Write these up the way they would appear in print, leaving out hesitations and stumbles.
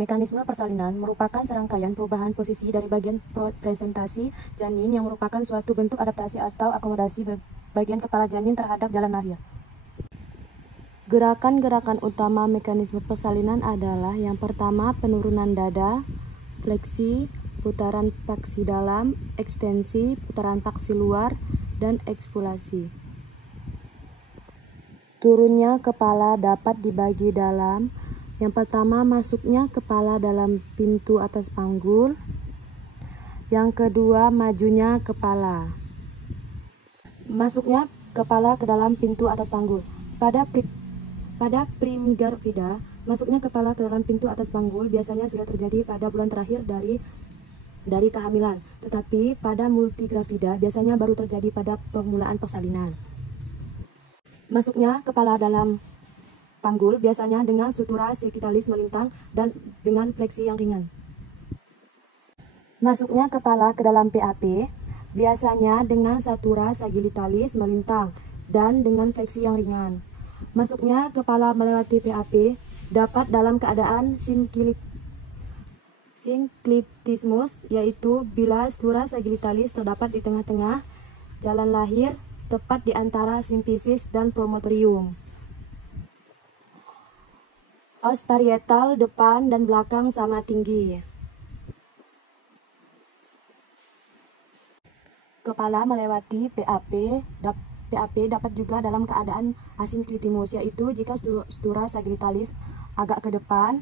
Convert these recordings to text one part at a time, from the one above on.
Mekanisme persalinan merupakan serangkaian perubahan posisi dari bagian presentasi janin yang merupakan suatu bentuk adaptasi atau akomodasi bagian kepala janin terhadap jalan lahir. Gerakan-gerakan utama mekanisme persalinan adalah yang pertama penurunan dada, fleksi, putaran paksi dalam, ekstensi, putaran paksi luar, dan ekspulasi. Turunnya kepala dapat dibagi dalam yang pertama masuknya kepala dalam pintu atas panggul, yang kedua majunya kepala. Masuknya kepala ke dalam pintu atas panggul. Pada primigarvida, masuknya kepala ke dalam pintu atas panggul biasanya sudah terjadi pada bulan terakhir dari kehamilan, tetapi pada multigravida biasanya baru terjadi pada permulaan persalinan. Masuknya kepala dalam panggul biasanya dengan sutura sagittalis melintang dan dengan fleksi yang ringan. Masuknya kepala ke dalam PAP biasanya dengan sutura sagittalis melintang dan dengan fleksi yang ringan. Masuknya kepala melewati PAP dapat dalam keadaan sinklitismus, yaitu bila sutura sagittalis terdapat di tengah-tengah jalan lahir, tepat di antara simfisis dan promotorium. Os parietal depan dan belakang sama tinggi. Kepala melewati PAP dapat juga dalam keadaan asinklitismus, yaitu jika sutura sagittalis agak ke depan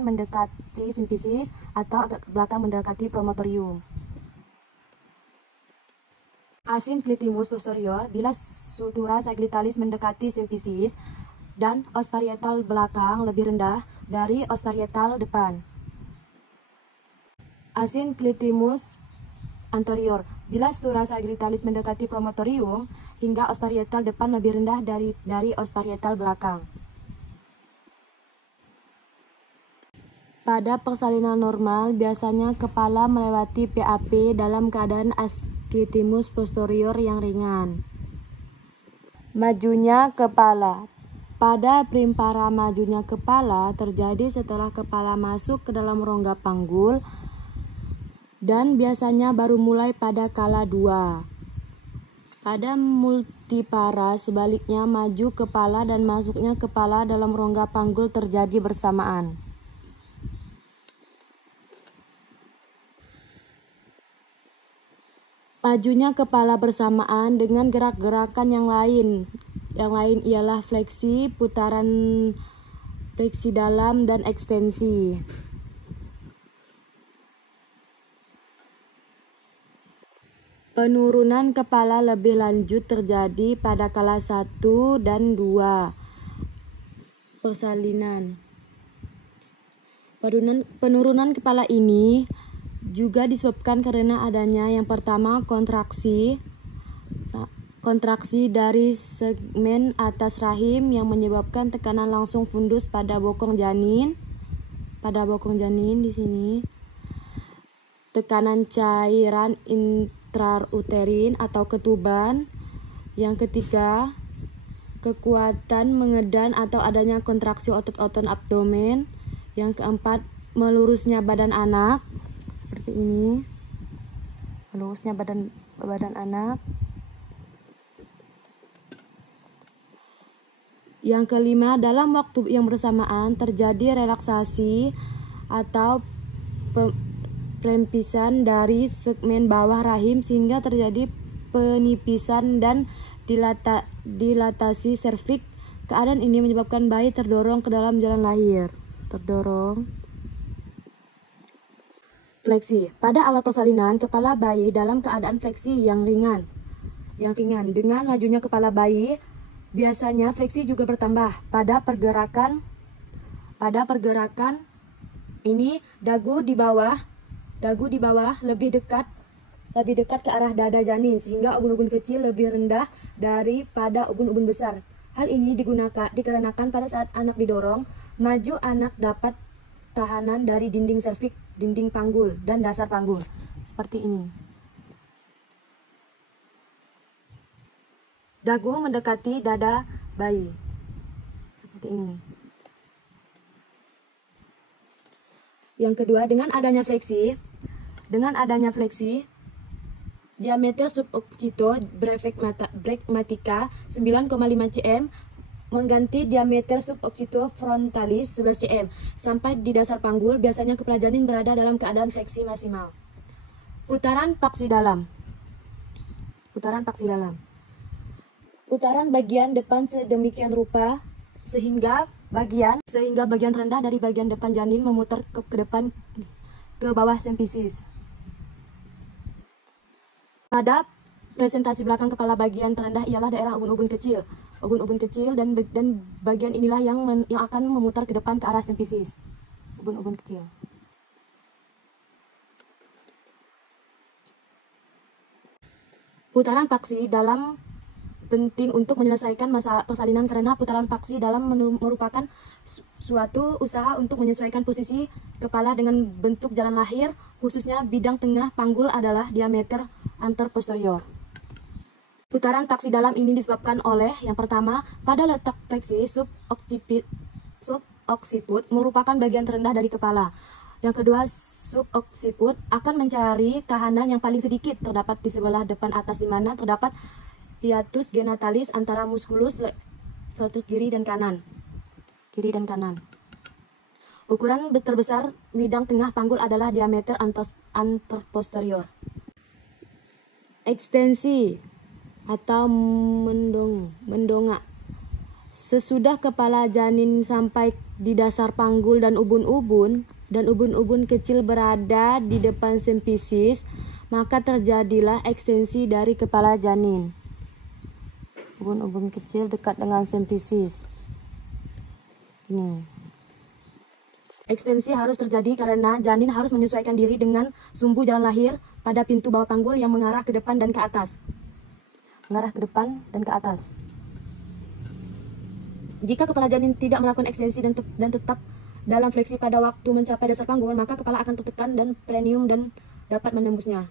mendekati simfisis atau agak ke belakang mendekati promotorium. Asinklitismus posterior bila sutura sagittalis mendekati simfisis dan os parietal belakang lebih rendah dari os parietal depan. Asinklitismus anterior bila sutura sagittalis mendekati promotorium hingga os parietal depan lebih rendah dari os parietal belakang. Pada persalinan normal, biasanya kepala melewati PAP dalam keadaan asinklitismus posterior yang ringan. Majunya kepala. Pada primpara, majunya kepala terjadi setelah kepala masuk ke dalam rongga panggul dan biasanya baru mulai pada kala 2. Pada multipara, sebaliknya maju kepala dan masuknya kepala dalam rongga panggul terjadi bersamaan. Majunya kepala bersamaan dengan gerak-gerakan yang lain. Yang lain ialah fleksi, putaran fleksi dalam, dan ekstensi. Penurunan kepala lebih lanjut terjadi pada kala 1 dan 2 persalinan. Penurunan kepala ini juga disebabkan karena adanya yang pertama kontraksi dari segmen atas rahim yang menyebabkan tekanan langsung fundus pada bokong janin. Di sini. Tekanan cairan intrauterin atau ketuban. Yang ketiga, kekuatan mengedan atau adanya kontraksi otot-otot abdomen. Yang keempat, melurusnya badan anak. Seperti ini, melurusnya badan anak. Yang kelima, dalam waktu yang bersamaan terjadi relaksasi atau pelempisan dari segmen bawah rahim sehingga terjadi penipisan dan dilatasi serviks. Keadaan ini menyebabkan bayi terdorong ke dalam jalan lahir. Fleksi. Pada awal persalinan, kepala bayi dalam keadaan fleksi yang ringan. Dengan majunya kepala bayi, biasanya fleksi juga bertambah. Pada pergerakan ini dagu di bawah lebih dekat ke arah dada janin sehingga ubun-ubun kecil lebih rendah daripada ubun-ubun besar. Hal ini dikarenakan pada saat anak didorong, maju anak dapat tahanan dari dinding serviks, dinding panggul, dan dasar panggul. Seperti ini. Dagu mendekati dada bayi. Seperti ini. Yang kedua, dengan adanya fleksi, diameter suboccipital bregmatica 9,5 cm mengganti diameter suboccipital frontalis 11 cm. Sampai di dasar panggul, biasanya kepala janin berada dalam keadaan fleksi maksimal. Putaran paksi dalam. Putaran bagian depan sedemikian rupa sehingga bagian rendah dari bagian depan janin memutar ke depan ke bawah sempisis. Pada presentasi belakang kepala, bagian terendah ialah daerah ubun-ubun kecil dan bagian inilah yang akan memutar ke depan ke arah sempisis. Ubun-ubun kecil. Putaran paksi dalam penting untuk menyelesaikan masalah persalinan karena putaran paksi dalam merupakan suatu usaha untuk menyesuaikan posisi kepala dengan bentuk jalan lahir, khususnya bidang tengah panggul adalah diameter anterposterior. Putaran paksi dalam ini disebabkan oleh yang pertama, pada letak fleksi subocciput merupakan bagian terendah dari kepala. Yang kedua, subocciput akan mencari tahanan yang paling sedikit terdapat di sebelah depan atas, di mana terdapat hiatus genitalis antara muskulus lordosis kiri dan kanan. Ukuran terbesar bidang tengah panggul adalah diameter anterposterior. Ekstensi atau mendongak. Sesudah kepala janin sampai di dasar panggul dan ubun-ubun kecil berada di depan sempisis, maka terjadilah ekstensi dari kepala janin. Ubun-ubun kecil dekat dengan sempisis. Ini. Ekstensi harus terjadi karena janin harus menyesuaikan diri dengan sumbu jalan lahir pada pintu bawah panggul yang mengarah ke depan dan ke atas. Jika kepala janin tidak melakukan ekstensi dan tetap dalam fleksi pada waktu mencapai dasar panggul, maka kepala akan tertekan dan perineum dan dapat menembusnya.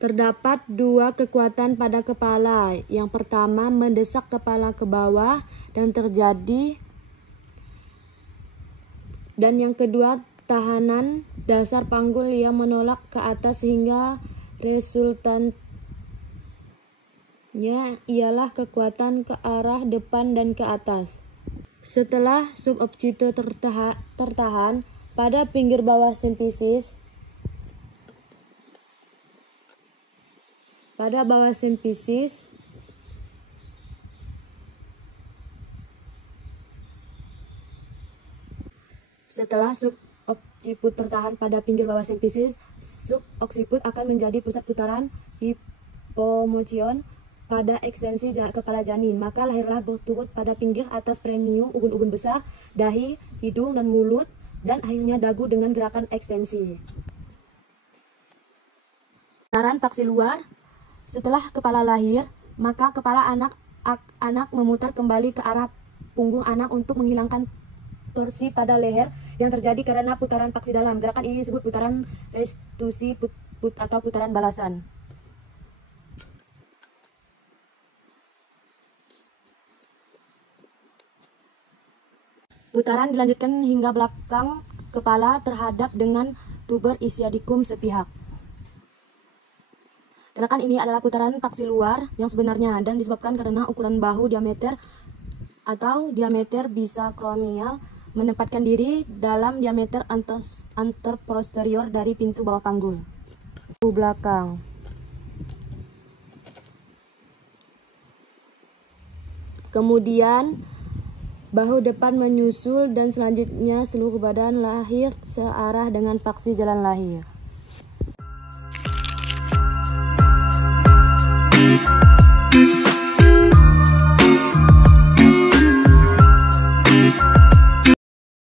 Terdapat dua kekuatan pada kepala. Yang pertama, mendesak kepala ke bawah dan yang kedua, tahanan dasar panggul yang menolak ke atas sehingga resultannya ialah kekuatan ke arah depan dan ke atas. Setelah suboccipito tertahan pada pinggir bawah sempisis, subocciput akan menjadi pusat putaran hipomotion pada ekstensi kepala janin, maka lahirlah berturut pada pinggir atas perineum ubun-ubun besar, dahi, hidung dan mulut, dan akhirnya dagu dengan gerakan ekstensi. Putaran paksi luar. Setelah kepala lahir, maka kepala anak memutar kembali ke arah punggung anak untuk menghilangkan torsi pada leher yang terjadi karena putaran paksi dalam. Gerakan ini disebut putaran restitusi atau putaran balasan. Putaran dilanjutkan hingga belakang kepala terhadap dengan tuber isiadikum sepihak. Gerakan ini adalah putaran paksi luar yang sebenarnya dan disebabkan karena ukuran bahu diameter bisakromial menempatkan diri dalam diameter anterposterior dari pintu bawah panggul. Bahu belakang. Kemudian bahu depan menyusul dan selanjutnya seluruh badan lahir searah dengan paksi jalan lahir.